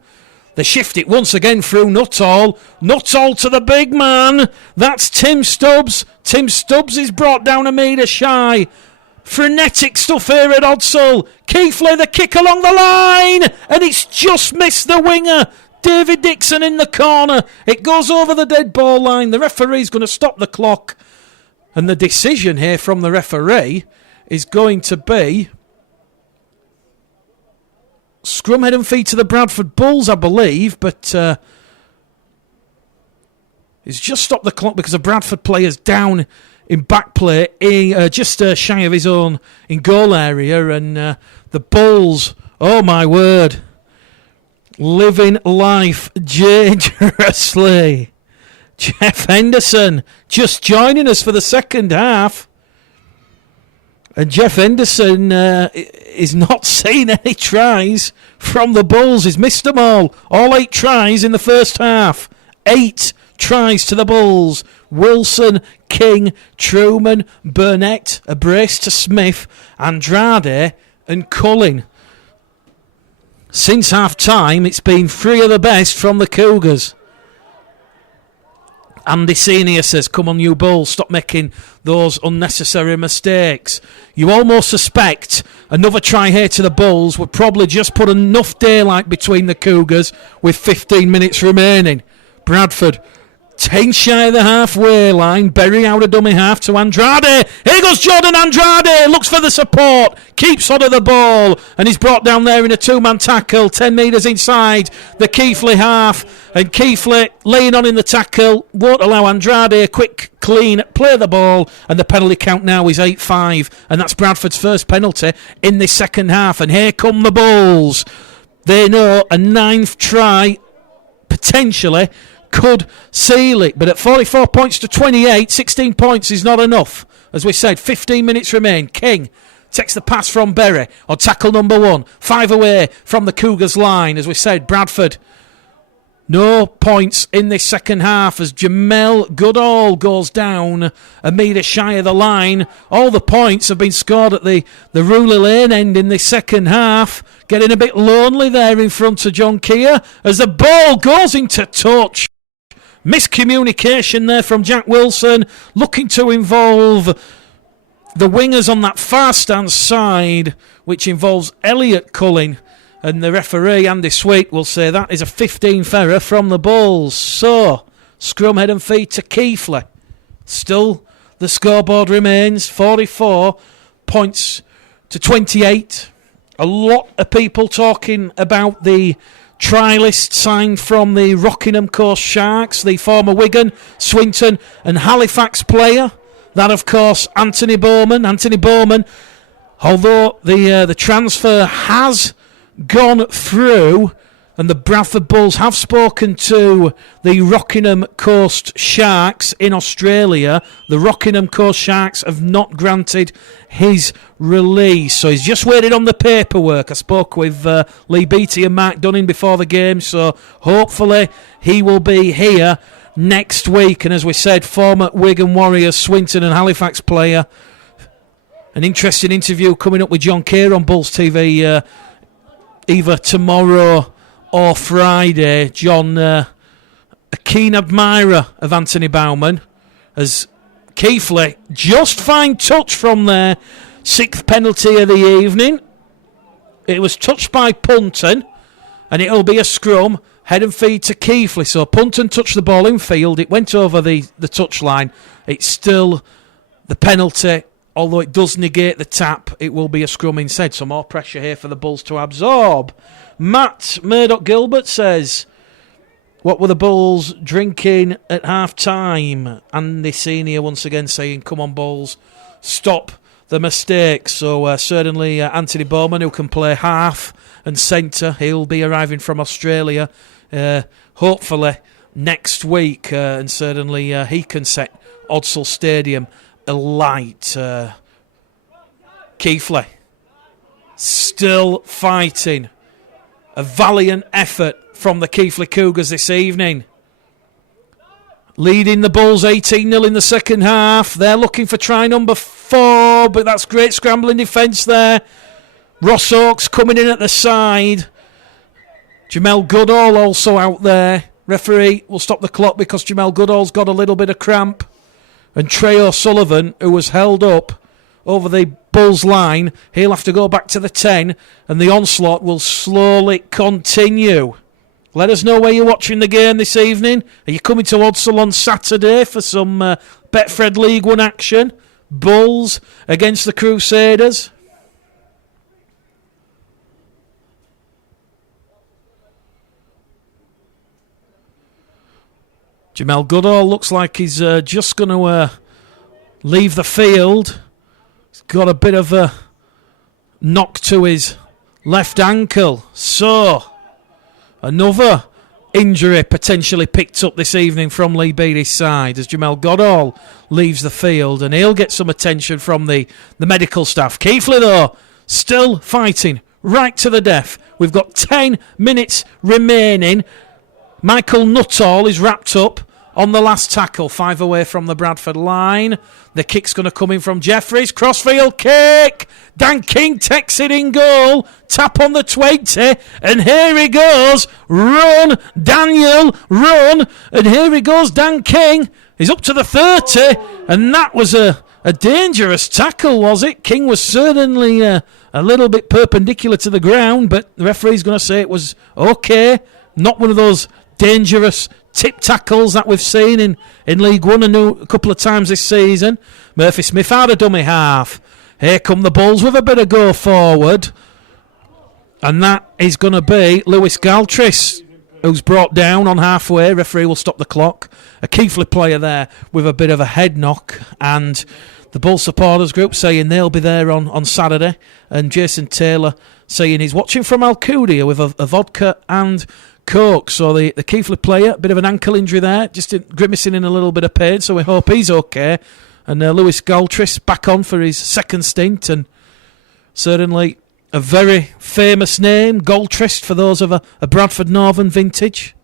They shift it once again through Nuttall. Nuttall to the big man. That's Tim Stubbs. Tim Stubbs is brought down a metre shy. Frenetic stuff here at Odsal. Keighley, the kick along the line, and it's just missed the winger. David Dixon in the corner. It goes over the dead ball line. The referee's going to stop the clock. And the decision here from the referee is going to be scrum head and feet to the Bradford Bulls, I believe, but he's just stopped the clock because the Bradford player's down in back play, just shy of his own in goal area, and the Bulls, oh my word, living life dangerously. Jeff Henderson just joining us for the second half, and Jeff Henderson is not seeing any tries from the Bulls. He's missed them all 8 tries in the first half. 8 tries to the Bulls. Wilson, King, Truman, Burnett, a brace to Smith, Andrade and Cullen. Since half-time, it's been 3 of the best from the Cougars. Andy Senior says, come on you Bulls, stop making those unnecessary mistakes. You almost suspect another try here to the Bulls would probably just put enough daylight between the Cougars with 15 minutes remaining. Bradford 10 shy of the halfway line. Berry out of dummy half to Andrade. Here goes Jordan Andrade. Looks for the support. Keeps hold of the ball. And he's brought down there in a 2-man tackle. 10 metres inside the Keighley half. And Keighley laying on in the tackle. Won't allow Andrade a quick, clean play the ball. And the penalty count now is 8-5. And that's Bradford's first penalty in this second half. And here come the Bulls. They know a 9th try potentially could seal it, but at 44 points to 28, 16 points is not enough. As we said, 15 minutes remain. King takes the pass from Berry on tackle number 1. 5 away from the Cougars line. As we said, Bradford, no points in this second half as Jamel Goodall goes down a metre shy of the line. All the points have been scored at the Ruley Lane end in this second half. Getting a bit lonely there in front of John Keir as the ball goes into touch. Miscommunication there from Jack Wilson, looking to involve the wingers on that far stand side, which involves Elliot Culling, and the referee, Andy Sweet, will say that is a 15th error from the Bulls. So, scrum head and feet to Keighley. Still, the scoreboard remains 44 points to 28. A lot of people talking about the try list signed from the Rockingham Coast Sharks, the former Wigan, Swinton and Halifax player. That, of course, Anthony Bowman. Anthony Bowman, although the transfer has gone through, and the Bradford Bulls have spoken to the Rockingham Coast Sharks in Australia, the Rockingham Coast Sharks have not granted his release. So he's just waiting on the paperwork. I spoke with Lee Beattie and Mark Dunning before the game, so hopefully he will be here next week. And as we said, former Wigan Warriors, Swinton and Halifax player. An interesting interview coming up with John Kerr on Bulls TV either tomorrow or Friday. John, a keen admirer of Anthony Bowman, as Keighley just fine touch from their 6th penalty of the evening. It was touched by Punton, and it'll be a scrum, head and feet to Keighley. So Punton touched the ball in field, it went over the touchline. It's still the penalty. Although it does negate the tap, it will be a scrum instead. So more pressure here for the Bulls to absorb. Matt Murdoch-Gilbert says, what were the Bulls drinking at half-time? Andy Senior once again saying, come on Bulls, stop the mistakes. So certainly Anthony Bowman, who can play half and centre, he'll be arriving from Australia hopefully next week. And certainly he can set Odsal Stadium alight. Keighley still fighting. A valiant effort from the Keighley Cougars this evening. Leading the Bulls 18-0 in the second half. They're looking for try number 4, but that's great scrambling defence there. Ross Oakes coming in at the side. Jamel Goodall also out there. Referee will stop the clock because Jamel Goodall's got a little bit of cramp. And Trey O'Sullivan, who was held up over the Bulls line, he'll have to go back to the 10, and the onslaught will slowly continue. Let us know where you're watching the game this evening. Are you coming to Odsal on Saturday for some Betfred League 1 action? Bulls against the Crusaders. Jamel Goodall looks like he's just going to leave the field. He's got a bit of a knock to his left ankle. So, another injury potentially picked up this evening from Lee Beattie's side as Jamel Goodall leaves the field, and he'll get some attention from the medical staff. Keighley, though, still fighting right to the death. We've got 10 minutes remaining. Michael Nuttall is wrapped up on the last tackle, 5 away from the Bradford line. The kick's going to come in from Jeffries. Crossfield kick. Dan King takes it in goal. Tap on the 20. And here he goes. Run, Daniel, run. And here he goes, Dan King. He's up to the 30. And that was a dangerous tackle, was it? King was certainly a little bit perpendicular to the ground, but the referee's going to say it was okay. Not one of those dangerous tip tackles that we've seen in League One a couple of times this season. Murphy Smith out of dummy half. Here come the Bulls with a bit of go forward. And that is going to be Lewis Galtris, who's brought down on halfway. Referee will stop the clock. A Keighley player there with a bit of a head knock. And the Bulls supporters group saying they'll be there on Saturday. And Jason Taylor saying he's watching from Alcudia with a vodka and Coke. So the Keighley player, a bit of an ankle injury there, just grimacing in a little bit of pain, so we hope he's okay. And Lewis Galtris back on for his second stint, and certainly a very famous name, Galtris, for those of a Bradford Northern vintage.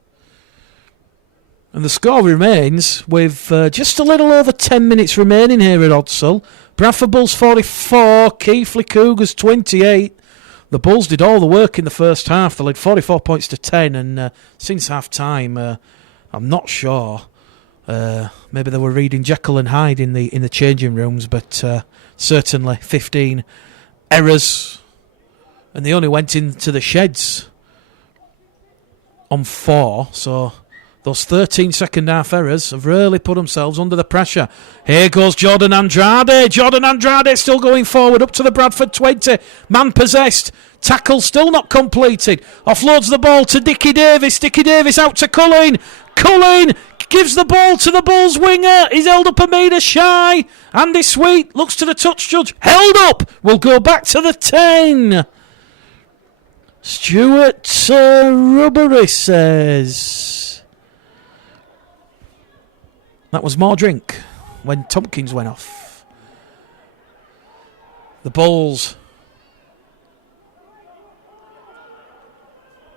And the score remains with just a little over 10 minutes remaining here at Odsal. Bradford Bulls 44, Keighley Cougars 28. The Bulls did all the work in the first half. They led 44 points to 10, and since half-time, I'm not sure. Maybe they were reading Jekyll and Hyde in the changing rooms, but certainly 15 errors. And they only went into the sheds on 4, so those 13 second half errors have really put themselves under the pressure. Here goes Jordan Andrade. Jordan Andrade still going forward up to the Bradford 20. Man possessed. Tackle still not completed. Offloads the ball to Dickie Davis. Dickie Davis out to Cullen. Cullen gives the ball to the Bulls winger. He's held up a metre shy. Andy Sweet looks to the touch judge. Held up. We'll go back to the 10. Stuart Rubbery says that was more drink when Tompkins went off. The Bulls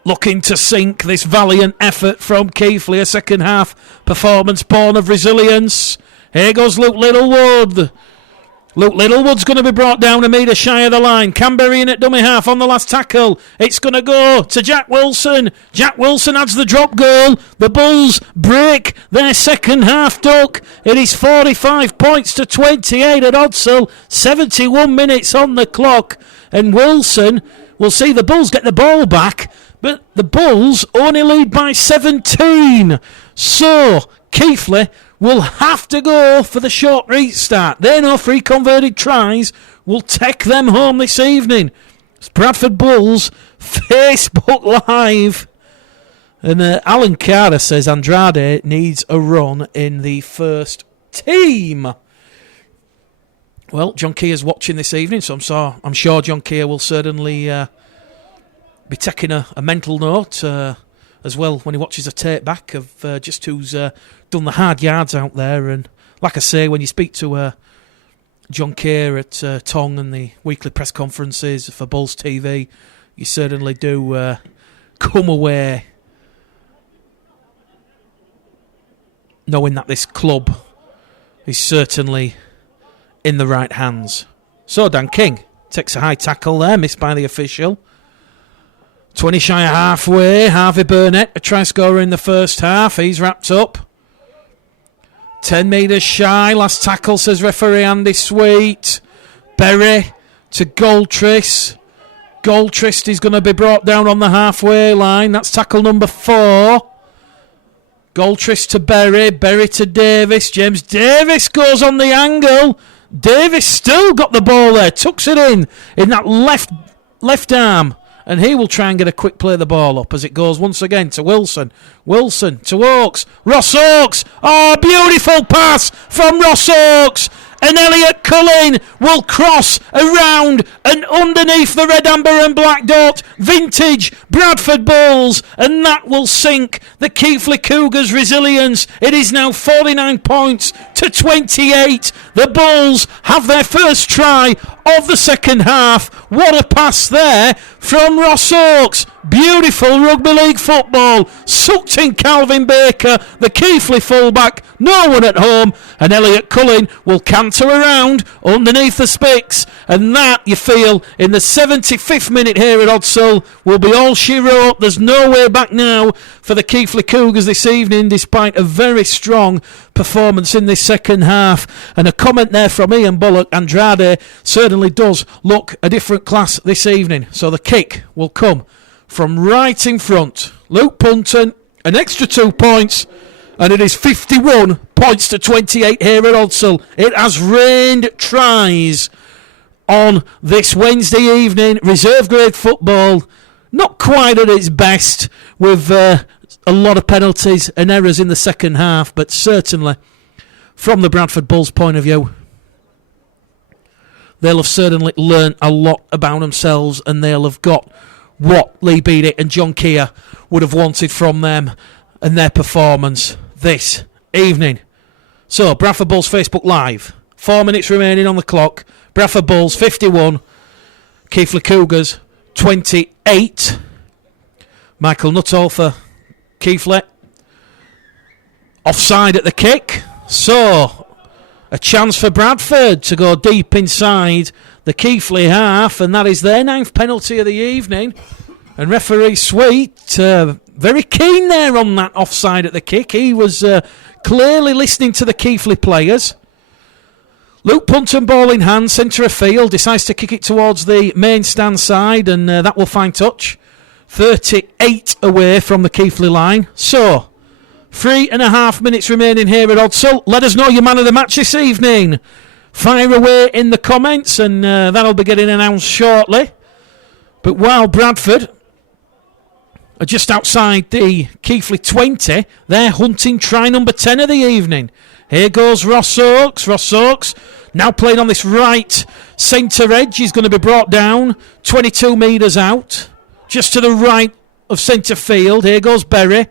looking to sink this valiant effort from Keighley. A second half performance born of resilience. Here goes Luke Littlewood. Luke Littlewood's going to be brought down a metre shy of the line. Canberry in at dummy half on the last tackle. It's going to go to Jack Wilson. Jack Wilson adds the drop goal. The Bulls break their second half duck. It is 45 points to 28 at Odsal. 71 minutes on the clock. And Wilson will see the Bulls get the ball back. But the Bulls only lead by 17. So, Keighley will have to go for the short restart. They know 3 converted tries will take them home this evening. It's Bradford Bulls Facebook Live. And Alan Carter says Andrade needs a run in the first team. Well, John Keir's watching this evening, so I'm sure John Keir will certainly be taking a mental note as well when he watches a tape back of just who's done the hard yards out there. And like I say, when you speak to John Keir at Tong and the weekly press conferences for Bulls TV, you certainly do come away knowing that this club is certainly in the right hands. So Dan King takes a high tackle there, missed by the official. 20 shy of halfway. Harvey Burnett, a try scorer in the first half. He's wrapped up. 10 metres shy. Last tackle, says referee Andy Sweet. Berry to Goldtrist. Goldtrist is going to be brought down on the halfway line. That's tackle number 4. Goldtrist to Berry. Berry to Davis. James Davis goes on the angle. Davis still got the ball there. Tucks it in that left arm. And he will try and get a quick play of the ball up as it goes once again to Wilson. Wilson to Oakes. Ross Oakes. Oh, beautiful pass from Ross Oakes. And Elliot Cullen will cross around and underneath the red, amber and black dot. Vintage Bradford Bulls. And that will sink the Keighley Cougars' resilience. It is now 49 points to 28. The Bulls have their first try of the second half. What a pass there from Ross Oakes. Beautiful rugby league football. Sucked in Calvin Baker, the Keighley fullback. No one at home. And Elliot Cullen will canter around underneath the spicks. And that, you feel, in the 75th minute here at Odsal, will be all she wrote. There's no way back now for the Keighley Cougars this evening, despite a very strong performance in this second half. And a comment there from Ian Bullock. Andrade certainly does look a different class this evening. So the kick will come from right in front. Luke Punton, an extra 2 points, and it is 51 points to 28 here at Odsal. It has rained tries on this Wednesday evening. Reserve grade football, not quite at its best, with a lot of penalties and errors in the second half, but certainly from the Bradford Bulls' point of view, they'll have certainly learnt a lot about themselves, and they'll have got what Lee Beattie and John Keir would have wanted from them and their performance this evening. So, Bradford Bulls Facebook Live. 4 minutes remaining on the clock. Bradford Bulls 51. Keighley Cougars 28. Michael Nuttall for Keighley. Offside at the kick. So, a chance for Bradford to go deep inside the Keighley half, and that is their 9th penalty of the evening. And referee Sweet, very keen there on that offside at the kick. He was clearly listening to the Keighley players. Luke Punton, ball in hand, centre of field, decides to kick it towards the main stand side, and that will find touch. 38 away from the Keighley line. So, 3.5 minutes remaining here at Odsal. Let us know your man of the match this evening. Fire away in the comments, and that'll be getting announced shortly. But while Bradford are just outside the Keighley 20, they're hunting try number 10 of the evening. Here goes Ross Oakes. Ross Oakes now playing on this right centre edge. He's going to be brought down 22 metres out, just to the right of centre field. Here goes Berry.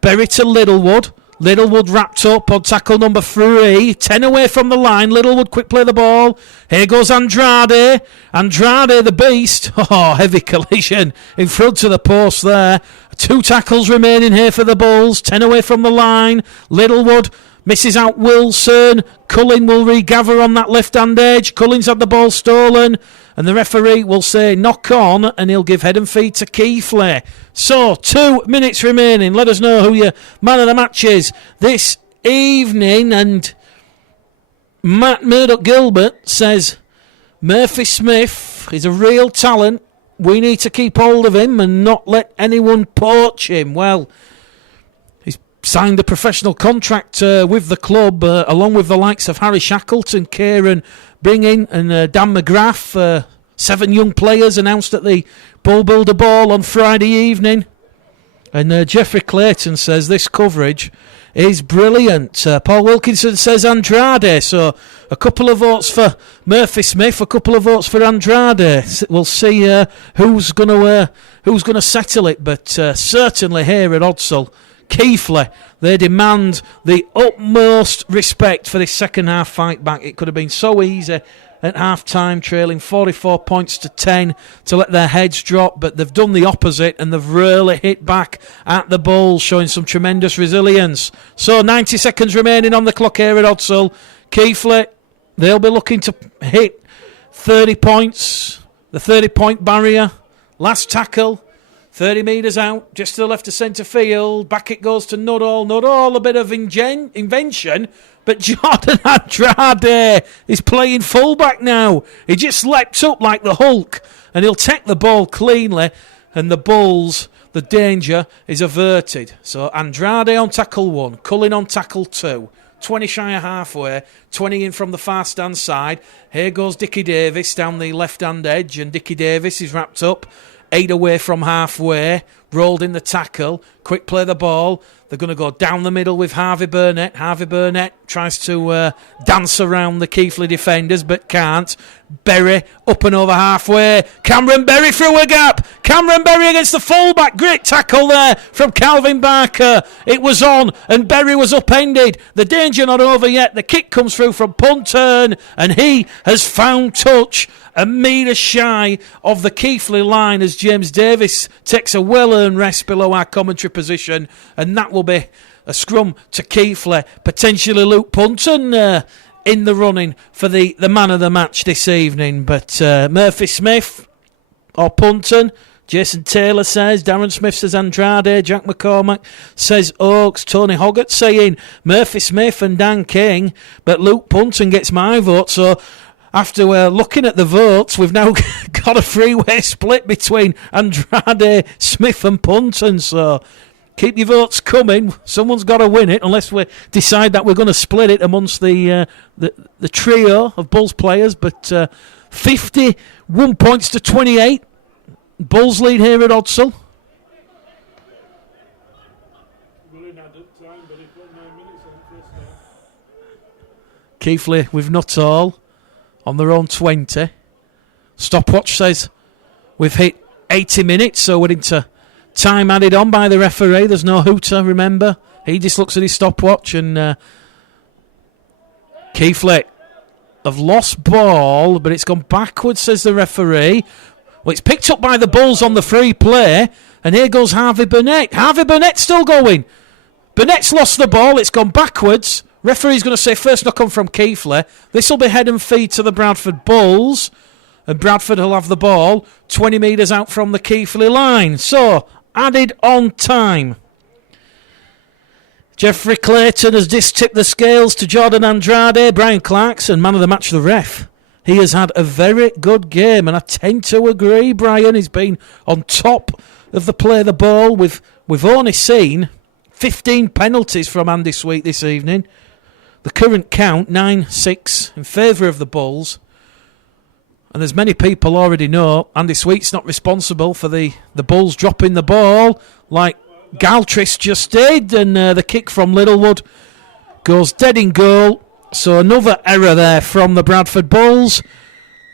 Berry to Littlewood. Littlewood wrapped up on tackle number 3. 10 away from the line. Littlewood quick play the ball. Here goes Andrade. Andrade the beast. Oh, heavy collision in front of the post there. 2 tackles remaining here for the Bulls. 10 away from the line. Littlewood misses out Wilson. Cullen will regather on that left-hand edge. Cullen's had the ball stolen. And the referee will say knock on, and he'll give head and feet to Keighley. So, 2 minutes remaining. Let us know who your man of the match is this evening. And Matt Murdoch-Gilbert says Murphy Smith is a real talent. We need to keep hold of him and not let anyone poach him. Well, he's signed a professional contract with the club, along with the likes of Harry Shackleton, Kieran Bringing, and Dan McGrath. 7 young players announced at the Bull Builder Ball on Friday evening. And Jeffrey Clayton says this coverage is brilliant. Paul Wilkinson says Andrade. So a couple of votes for Murphy Smith, a couple of votes for Andrade. We'll see who's going to settle it. But certainly here at Odsal, Keighley, they demand the utmost respect for this second half fight back. It could have been so easy at half time, trailing 44 points to 10 to let their heads drop, but they've done the opposite and they've really hit back at the Bulls, showing some tremendous resilience. So 90 seconds remaining on the clock here at Odsal. Keighley, they'll be looking to hit 30 points, the 30-point barrier. Last tackle, 30 metres out, just to the left of centre field. Back it goes to Nuttall. Nuttall, a bit of invention, but Jordan Andrade is playing fullback now. He just leapt up like the Hulk, and he'll take the ball cleanly, and the Bulls, the danger is averted. So Andrade on tackle 1, Cullen on tackle 2. 20 shy of halfway, 20 in from the far stand side. Here goes Dickie Davis down the left-hand edge, and Dickie Davis is wrapped up. 8 away from halfway, rolled in the tackle, quick play the ball. They're going to go down the middle with Harvey Burnett. Harvey Burnett tries to dance around the Keighley defenders, but can't. Berry up and over halfway. Cameron Berry through a gap. Cameron Berry against the fullback. Great tackle there from Calvin Barker. It was on, and Berry was upended. The danger not over yet. The kick comes through from Punton, and he has found touch. A metre shy of the Keighley line as James Davis takes a well-earned rest below our commentary position, and that will be a scrum to Keighley. Potentially Luke Punton in the running for the man of the match this evening. But Murphy Smith or Punton, Jason Taylor says. Darren Smith says Andrade. Jack McCormack says Oakes. Tony Hoggart saying Murphy Smith and Dan King, but Luke Punton gets my vote. So after looking at the votes, we've now got a three-way split between Andrade, Smith and Punton. So keep your votes coming. Someone's got to win it, unless we decide that we're going to split it amongst the trio of Bulls players. But 51 points to 28. Bulls lead here at Odsal. Keighley with Nuttall on their own 20. Stopwatch says we've hit 80 minutes, so we're into time added on by the referee. There's no hooter, remember. He just looks at his stopwatch, and Keighley have lost ball, but it's gone backwards, says the referee. Well, it's picked up by the Bulls on the free play, and here goes Harvey Burnett. Harvey Burnett's still going. Burnett's lost the ball, it's gone backwards. Referee's going to say first knock on from Keighley. This will be head and feet to the Bradford Bulls, and Bradford will have the ball 20 metres out from the Keighley line. So, added on time. Jeffrey Clayton has tipped the scales to Jordan Andrade. Brian Clarkson, man of the match, the ref. He has had a very good game, and I tend to agree, Brian. He's been on top of the play of the ball. We've only seen 15 penalties from Andy Sweet this evening. The current count, 9-6 in favour of the Bulls. And as many people already know, Andy Sweet's not responsible for the Bulls dropping the ball like Galtris just did. And the kick from Littlewood goes dead in goal. So another error there from the Bradford Bulls.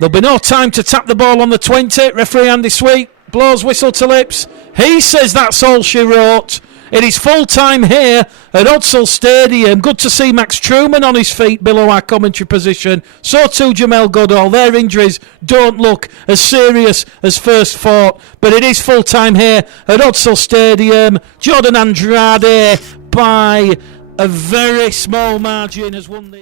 There'll be no time to tap the ball on the 20. Referee Andy Sweet blows whistle to lips. He says that's all she wrote. It is full time here at Odsal Stadium. Good to see Max Truman on his feet below our commentary position. So too Jamel Goodall. Their injuries don't look as serious as first thought. But it is full time here at Odsal Stadium. Jordan Andrade by a very small margin has won the...